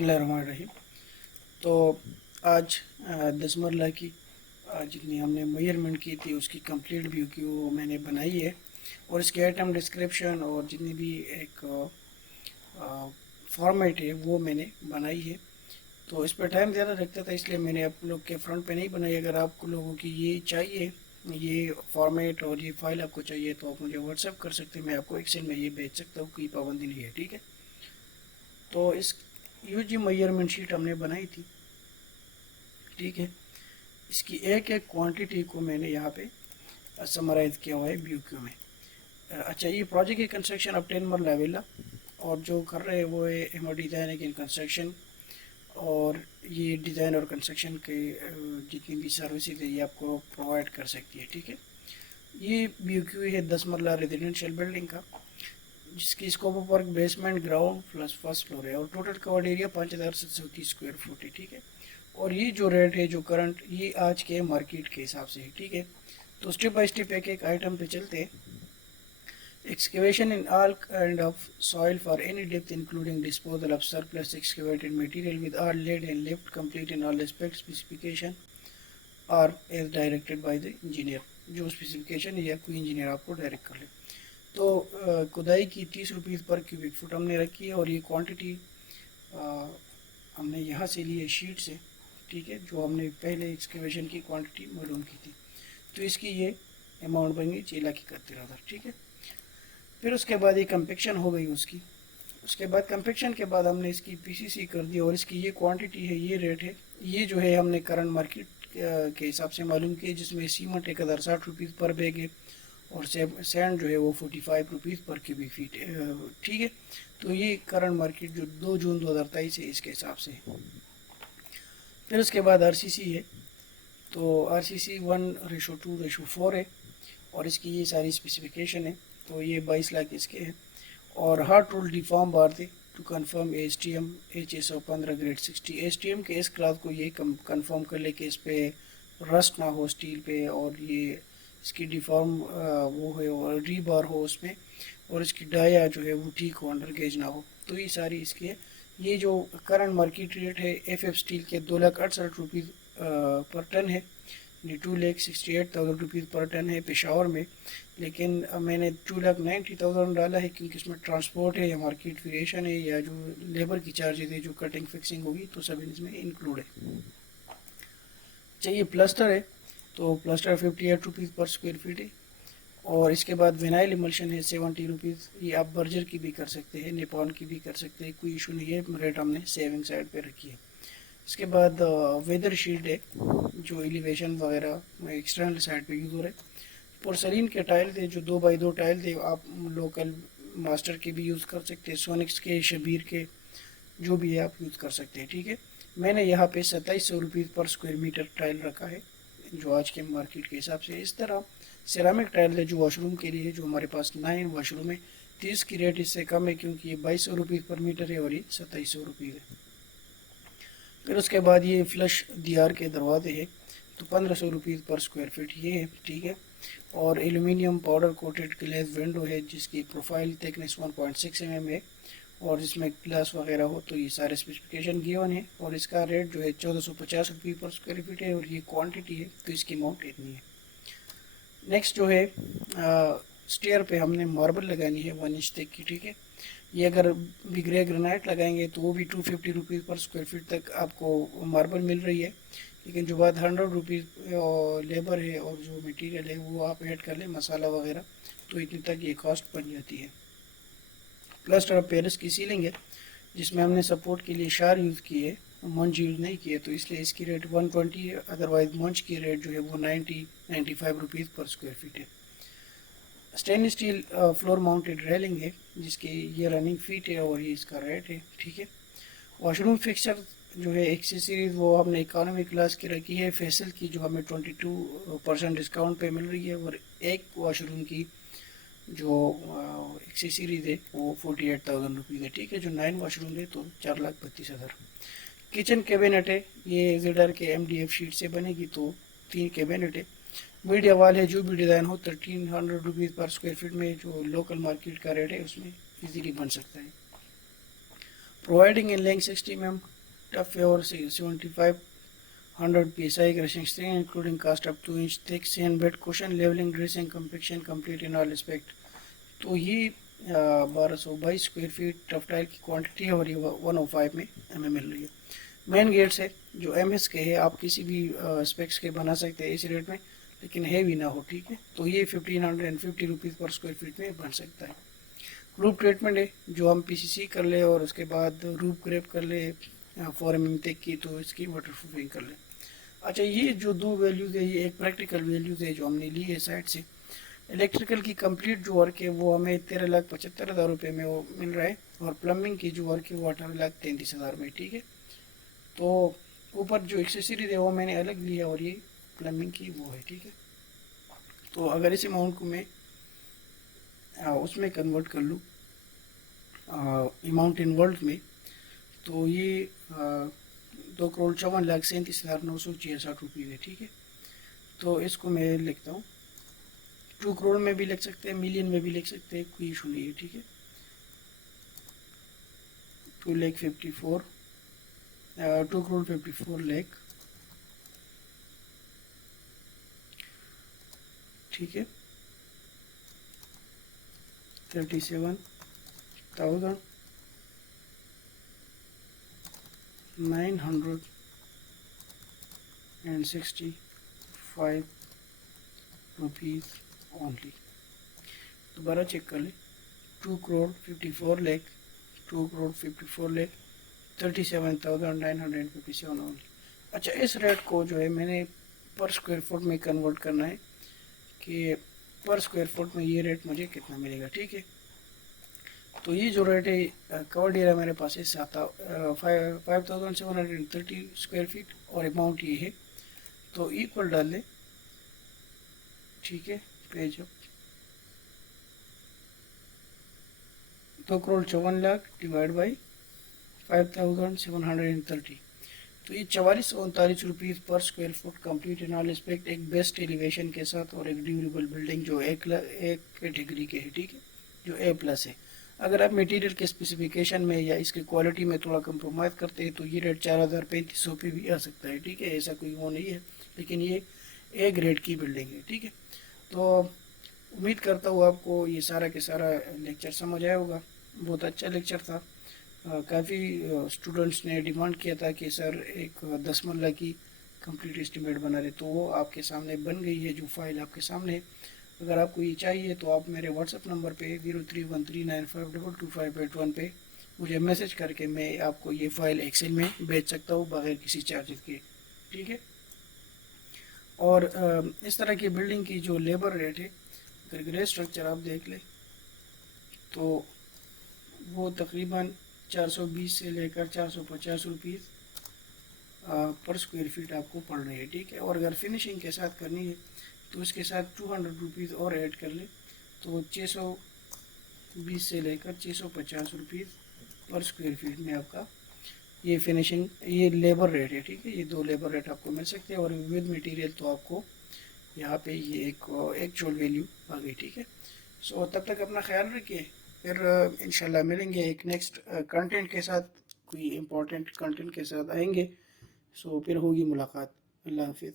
बिस्मिल्लाहिर्रहमानिर्रहीम। तो आज 10 मरला की जितनी हमने मेजरमेंट की थी उसकी कंप्लीट व्यू की वो मैंने बनाई है, और इसके आइटम डिस्क्रिप्शन और जितनी भी एक फॉर्मेट है वो मैंने बनाई है। तो इस पर टाइम ज़्यादा लगता था इसलिए मैंने आप लोग के फ्रंट पे नहीं बनाई। अगर आप लोगों की ये चाहिए, ये फॉर्मेट और ये फाइल आपको चाहिए, तो आप मुझे व्हाट्सएप कर सकते हैं, मैं आपको एक्सेल में ये भेज सकता हूँ, कोई पाबंदी नहीं है। ठीक है, तो इस यूजी मेजरमेंट शीट हमने बनाई थी। ठीक है, इसकी एक एक क्वांटिटी को मैंने यहाँ पे समराइज किया हुआ है BQ में। अच्छा, ये प्रोजेक्ट की कंस्ट्रक्शन अब 10 मरला वेला, और जो कर रहे हैं वो है एमओ डिज़ाइन इन कंस्ट्रक्शन, और ये डिज़ाइन और कंस्ट्रक्शन के जितनी भी सर्विसेज है ये आपको प्रोवाइड कर सकती है। ठीक है, ये BQ है 10 मरला रेजिडेंशियल बिल्डिंग का, जिसकी scope of work basement, ground plus first floor है, और total covered area 5730 square foot है। ठीक है, और ये जो रेट है जो करंट, ये आज के मार्केट के हिसाब से है। ठीक है, तो स्टेप बाय स्टेप एक एक आइटम पे चलते हैं। Excavation in all kind of soil for any depth including disposal of surplus excavated material with or lead and lift complete in all aspect specification or as directed by the engineer. जो specification है या कोई engineer आपको direct कर ले। तो खुदाई की 30 रुपीज़ पर क्यूबिक फुट हमने रखी है, और ये क्वांटिटी हमने यहाँ से ली है शीट से। ठीक है, जो हमने पहले एक्सकेवेशन की क्वांटिटी मालूम की थी, तो इसकी ये अमाउंट बन गई 6,31,000। ठीक है, फिर उसके बाद ये कंपेक्शन हो गई उसकी। उसके बाद कंपेक्शन के बाद हमने इसकी PCC कर दी, और इसकी ये क्वांटिटी है, ये रेट है, ये जो है हमने करंट मार्केट के हिसाब से मालूम किया, जिसमें सीमेंट 1060 रुपीज़ पर बैग है, और सैंड जो है वो 45 रुपीज़ पर क्यूबिक फीट है। ठीक है, तो ये करंट मार्केट जो 2 जून 2023 है इसके हिसाब से। फिर उसके बाद RCC है, तो RCC 1:2:4 है, और इसकी ये सारी स्पेसिफिकेशन है। तो ये 22 लाख इसके हैं, और हार्ड रूल डिफॉर्म बार थे to conform ASTM HA115 grade 60 ASTM के इस क्लास को ये कंफर्म कर ले कि इस पे रस्ट ना हो स्टील पे, और ये इसकी डिफॉर्म वो है और रीबार हो उसमें, और इसकी डाया जो है वो ठीक हो, अंडर गेज ना हो। तो ये सारी इसकी है। ये जो करंट मार्केट रेट है FF स्टील के 2,68,000 रुपीज़ पर टन है, 2,68,000 रुपीज़ पर टन है पेशावर में। लेकिन मैंने 2,90,000 डाला है, क्योंकि इसमें ट्रांसपोर्ट है या मार्केट वेरिएशन है या जो लेबर की चार्जेज है, जो कटिंग फिक्सिंग होगी, तो सब इसमें इंक्लूड है। चाहिए प्लास्टर है, तो प्लास्टर 58 रुपीज़ पर स्क्वायर फीट है, और इसके बाद विनाइल इमल्शन है 70 रुपीज़। ये आप बर्जर की भी कर सकते हैं, निपॉन की भी कर सकते हैं, कोई इशू नहीं है, रेट हमने सेविंग साइड पे रखी है। इसके बाद वेदर शील्ड है, जो एलिवेशन वगैरह एक्सटर्नल साइड पे यूज़ हो रहे। पोर्सलिन के टाइल थे, जो 2x2 टाइल थे, आप लोकल मास्टर के भी यूज़ कर सकते हैं, सोनिक्स के, शबीर के, जो भी है आप यूज़ कर सकते हैं। ठीक है, मैंने यहाँ पे 2700 रुपीज़ पर स्क्वायर मीटर टाइल रखा है, जो आज के मार्केट के हिसाब से। इस तरह सिरामिक टाइल है जो वॉशरूम के लिए, जो हमारे पास 9 वॉशरूम है, तो इसकी रेट इससे कम है, क्योंकि ये 2200 रुपीज़ पर मीटर है और ये 2700 रुपीज़ है। फिर उसके बाद ये फ्लश दीवार के दरवाजे हैं, तो 1500 रुपीज़ पर स्क्वायर फीट ये है। ठीक है, और aluminium powder coated glaze window है, जिसकी प्रोफाइल थिकनेस 1.6 mm है, और इसमें ग्लास वगैरह हो, तो ये सारे स्पेसिफिकेशन गिवन है, और इसका रेट जो है 1450 रुपये पर स्क्वायर फीट है, और ये क्वांटिटी है, तो इसकी अमाउंट इतनी है। नेक्स्ट जो है स्टेयर पे हमने मार्बल लगानी है 1 इंच तक की। ठीक है, ये अगर ग्रे ग्रेनाइट लगाएंगे तो वो भी 250 रुपीज़ पर स्क्वायर फीट तक आपको मार्बल मिल रही है, लेकिन जो बात 100 रुपीज़ लेबर है और जो मटेरियल है वो आप ऐड कर लें, मसाला वगैरह, तो इतनी तक ये कॉस्ट बन जाती है। प्लास्टर ऑफ पेरिस की सीलिंग है, जिसमें हमने सपोर्ट के लिए शार यूज़ किए है, मंच यूज़ नहीं किए, तो इसलिए इसकी रेट 120 है। अदरवाइज मंच की रेट जो है वो 95 रुपीज़ पर स्क्वायर फीट है। Stainless steel floor mounted railing है, जिसकी ये रनिंग फीट है, और ये इसका रेट है। ठीक है, वॉशरूम फिक्सचर जो है एक्सेसरीज वो हमने इकोनॉमी क्लास की रखी है, फेसल की जो हमें 22% डिस्काउंट पे मिल रही है, और एक वॉशरूम की जो एक्सेसरीज है वो 48,000 रुपीज़ है। ठीक है, जो 9 वॉशरूम है तो 4,32,000। किचन कैबिनेट है, ये जेडर के MDF शीट से बनेगी, तो 3 कैबिनेट है। मीडिया वाल है, जो भी डिज़ाइन हो 1300 रुपीज़ पर स्क्वायर फीट में, जो लोकल मार्केट का रेट है उसमें इजीली बन सकता है। providing in length 60 mm, tough or 7500 psi crushing string, including cast up 2 inch thick sand bed cushion, leveling, dressing, compaction complete in all respect. तो ये 1222 स्क्वायर फीट टफ टाइल की quantity है और ये 105 में हमें मिल रही है. मेन गेट्स है जो MS के है, आप किसी भी स्पेक्स के बना सकते हैं इस रेट में, लेकिन हैवी ना हो, ठीक है. तो ये 1550 रुपीज़ पर स्क्वायर फीट में बन सकता है. रूफ ट्रीटमेंट है जो हम PCC कर ले और उसके बाद रूफ ग्रेप कर ले 4 mm तक की, तो इसकी वाटर प्रूफिंग कर ले. अच्छा, ये जो दो वैल्यूज़ है ये एक प्रैक्टिकल वैल्यूज़ है जो हमने ली है साइड से. इलेक्ट्रिकल की कंप्लीट जो वर्क है वो हमें 13,75,000 रुपये में वो मिल रहा है, और प्लम्बिंग की जो वर्क है वो 18,33,000 में, ठीक है. तो ऊपर जो एक्सेसरीज है वो मैंने अलग लिया और ये प्लम्बिंग की वो है, ठीक है. तो अगर इस अमाउंट को मैं उसमें कन्वर्ट कर लूँ अमाउंट इन वर्ल्ड में, तो ये 2,54,37,966 रुपये है, ठीक है. तो इसको मैं लिखता हूँ, 2 करोड़ में भी लिख सकते हैं, मिलियन में भी लिख सकते हैं, कोई इशू नहीं है, ठीक है. 2 करोड़ 54 लाख, ठीक है. 37,965 रुपीज़ ओनली. दोबारा चेक कर ले, 2 करोड़ 54 लाख, 2 करोड़ 54 लाख, 37,957 ओनली. अच्छा, इस रेट को जो है मैंने पर स्क्वायर फुट में कन्वर्ट करना है कि पर स्क्वायर फुट में ये रेट मुझे कितना मिलेगा, ठीक है. तो ये जो रेट है कवर्ड एरिया मेरे पास है 5,730 स्क्वायर फीट और अमाउंट ये है, तो इक्वल डाल लें, ठीक है. पेज अप 2,54,00,000 डिवाइड बाई 5,730, तो ये 4439 रुपीज़ पर square foot complete in all respect, एक बेस्ट एलिवेशन के साथ और एक ड्यूरेबल बिल्डिंग जो एक कैटेगरी के है, ठीक है, जो A+ है. अगर आप मटेरियल के स्पेसिफिकेशन में या इसकी क्वालिटी में थोड़ा कंप्रोमाइज़ करते हैं तो ये रेट 4,3500 पे भी आ सकता है, ठीक है. ऐसा कोई वो नहीं है, लेकिन ये A ग्रेड की बिल्डिंग है, ठीक है. तो उम्मीद करता हूँ आपको ये सारा के सारा लेक्चर समझ आया होगा. बहुत अच्छा लेक्चर था. काफ़ी स्टूडेंट्स ने डिमांड किया था कि सर एक 10 मरला की कंप्लीट एस्टीमेट बना रहे, तो वो आपके सामने बन गई है, जो फाइल आपके सामने है. अगर आपको ये चाहिए तो आप मेरे व्हाट्सएप नंबर पे 031395222581 पे मुझे मैसेज करके मैं आपको ये फ़ाइल एक्सेल में भेज सकता हूँ बगैर किसी चार्जेस के, ठीक है. और इस तरह की बिल्डिंग की जो लेबर रेट है, अगर ग्रे स्ट्रक्चर आप देख लें तो वो तकरीबन 420 से लेकर 450 रुपीज़ पर स्क्वायर फीट आपको पड़ रही है, ठीक है. और अगर फिनिशिंग के साथ करनी है तो इसके साथ 200 रुपीज़ और ऐड कर ले, तो 620 से लेकर 650 रुपीज़ पर स्क्वायर फीट में आपका ये फिनिशिंग, ये लेबर रेट है, ठीक है. ये दो लेबर रेट आपको मिल सकते हैं और विद मटेरियल तो आपको यहाँ पे ये एक एक्चुअल वैल्यू आ गई, ठीक है. सो तब तक अपना ख्याल रखिए, फिर इंशाल्लाह मिलेंगे एक नेक्स्ट कंटेंट के साथ, कोई इम्पोर्टेंट कंटेंट के साथ आएंगे. सो फिर होगी मुलाकात. अल्लाह हाफिज़.